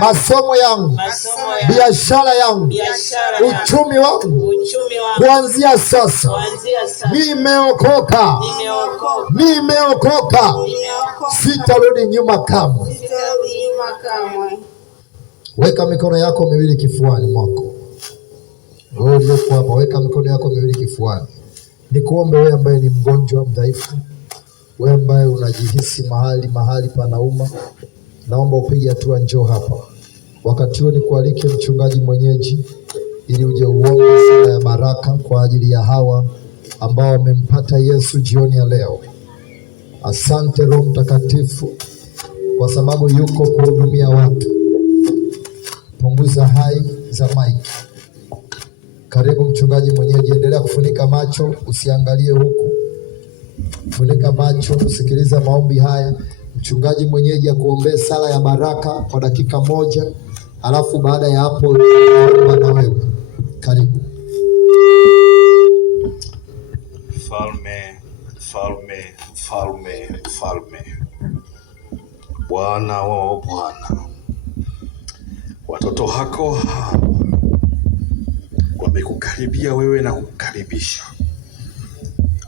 masomo yangu, biashara yangu, uchumi wangu, kuanzia sasa nimeokoka. Sitarudi nyuma kamwe. Weka mikono yako miwili kifuani mwako. Wewe ulioko hapa, weka mikono yako miwili kifuani. Nikuombe wewe ambaye ni mgonjwa mdhaifu, wewe ambaye unajihisi mahali panauma, naomba upige hatua, njoo hapa. Wakati huo nikualike mchungaji mwenyeji ili uje uombe sala ya baraka kwa ajili ya hawa ambao wamempata Yesu jioni ya leo. Asante Roho Mtakatifu kwa sababu yuko kuhudumia watu. Punguza hai za maiki. Karibu mchungaji mwenyeji, endelea kufunika macho, usiangalie huku. Funika macho, usikiliza maombi haya. Mchungaji mwenyeji akuombee sala ya baraka kwa dakika 1, alafu baada ya hapo naomba na wewe. Karibu. Mfalme, Bwana wa Bwana, watoto wako wamekukaribia wewe na kukaribisha,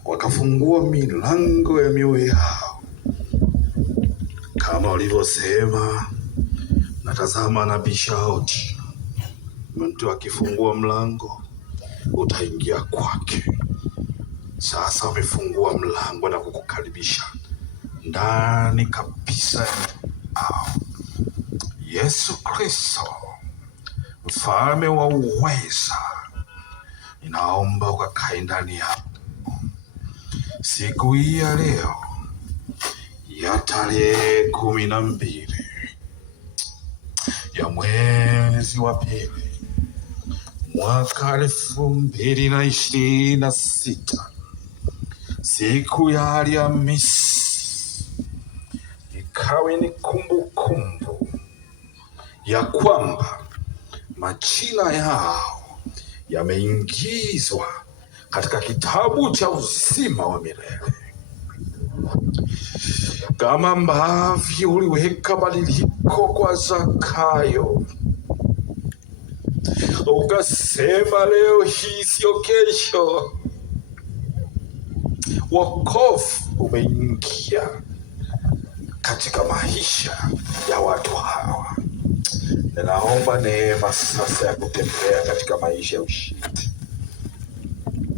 wakafungua milango ya mioyo yao kama walivyosema. Natazama nabisha hodi, mtu akifungua mlango utaingia kwake. Sasa wamefungua mlango na kukukaribisha ndani kabisa. Yesu Kristo, mfalme wa uweza, ninaomba ukakae ndani yao siku hii ya leo ya tarehe 12 ya mwezi wa pili mwaka 2026, siku ya Alhamisi. Ikawe ni kumbukumbu ya kwamba majina yao yameingizwa katika kitabu cha uzima wa milele, kama ambavyo uliweka badiliko kwa Zakayo, ukasema leo hii sio kesho, wokovu umeingia katika maisha ya watu hawa. Ninaomba neema sasa ya kutembea katika maisha ya ushindi.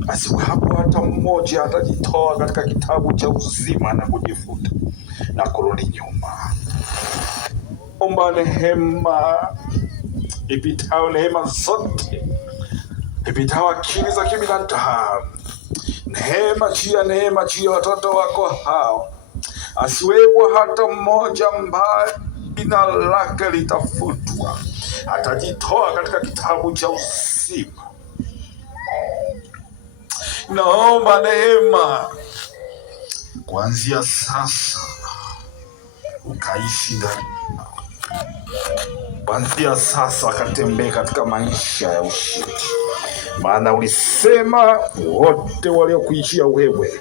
Asiwepo hata mmoja atajitoa katika kitabu cha uzima na kujifuta na kurudi nyuma. Omba neema ipitao neema zote, ipitao akili za kibinadamu, neema juu ya watoto wako hao. Asiwepo hata mmoja ambaye jina lake litafutwa, atajitoa katika kitabu cha uzima. Naomba neema kuanzia sasa ukaishi ndani, kuanzia sasa akatembea katika maisha ya ushindi. Maana ulisema wote waliokuishia wewe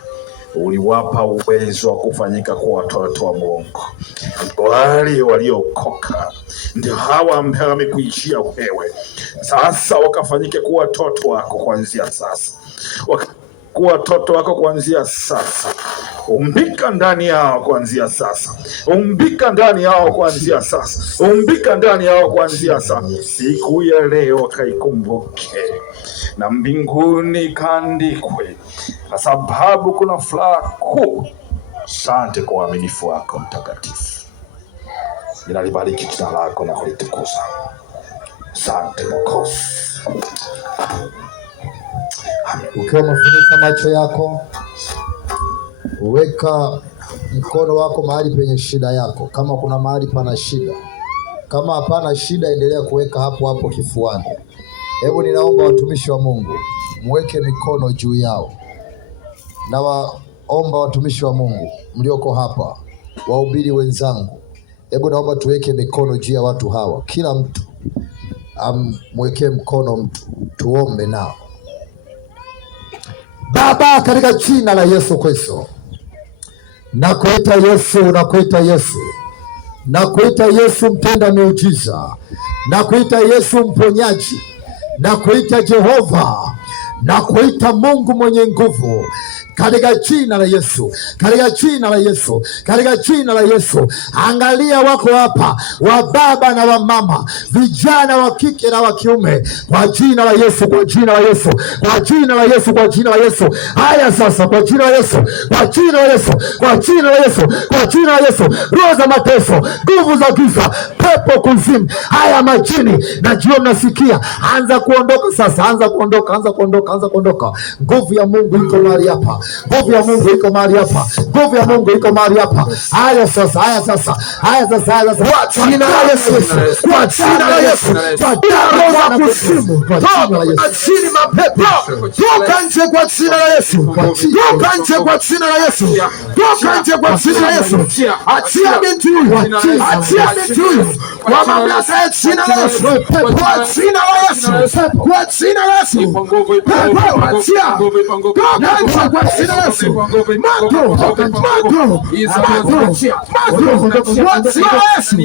uliwapa uwezo wa kufanyika kwa watoto wa Mungu. Wale waliokoka ndio hawa ambao wamekuishia wewe, sasa wakafanyike kuwa watoto wako kuanzia sasa. Kuwa watoto wako kuanzia sasa. Umbika ndani yao kuanzia sasa. Umbika ndani yao kuanzia sasa. Umbika ndani yao kuanzia sasa. Siku ya leo kaikumbuke na mbinguni kaandikwe, kwa sababu kuna furaha kuu. Asante kwa uaminifu wako mtakatifu. Ninalibariki jina lako na kulitukuza. Asante Mwokozi. Ukiwa umefunika macho yako, uweka mkono wako mahali penye shida yako. Kama kuna mahali pana shida, kama hapana shida, endelea kuweka hapo hapo kifuani. Hebu ninaomba watumishi wa Mungu muweke mikono juu yao. Na waomba watumishi wa Mungu mlioko hapa, wahubiri wenzangu, hebu naomba tuweke mikono juu ya watu hawa. Kila mtu amwekee mkono mtu, tuombe nao. Baba, katika jina la Yesu Kristo, nakuita Yesu, na kuita Yesu mtenda miujiza, na kuita Yesu mponyaji, na kuita Jehova, na kuita Mungu mwenye nguvu, katika jina la Yesu, katika jina la Yesu, katika jina la Yesu. Angalia wako hapa, wa baba na wa mama, vijana wa kike na wa kiume, kwa jina la Yesu, kwa jina la Yesu, kwa jina la Yesu, kwa jina la Yesu. Haya sasa, kwa jina la Yesu, kwa jina la Yesu, kwa jina la Yesu, kwa jina la Yesu. Roho za mateso, nguvu za giza, pepo kuzimu, haya majini, najua mnasikia, anza kuondoka sasa, anza kuondoka, anza kuondoka, anza kuondoka. Nguvu ya Mungu iko mahali hapa. Nguvu ya Mungu iko mahali hapa. Nguvu ya Mungu iko mahali hapa. Haya sasa, haya sasa, haya sasa, haya sasa. Kwa jina la Yesu, kwa jina la Yesu, kwa damu za kuzimu, kwa jina la Yesu. Achini mapepo, toka nje kwa jina la Yesu. Toka nje kwa jina la Yesu. Toka nje kwa jina la Yesu. Achia binti huyu, achia binti huyu kwa mamlaka ya jina la Yesu. Kwa jina la Yesu, kwa jina la Yesu. Pepo achia. Toka nje kwa jina la Yesu. Mago, mago, mago, kwa jina la Yesu.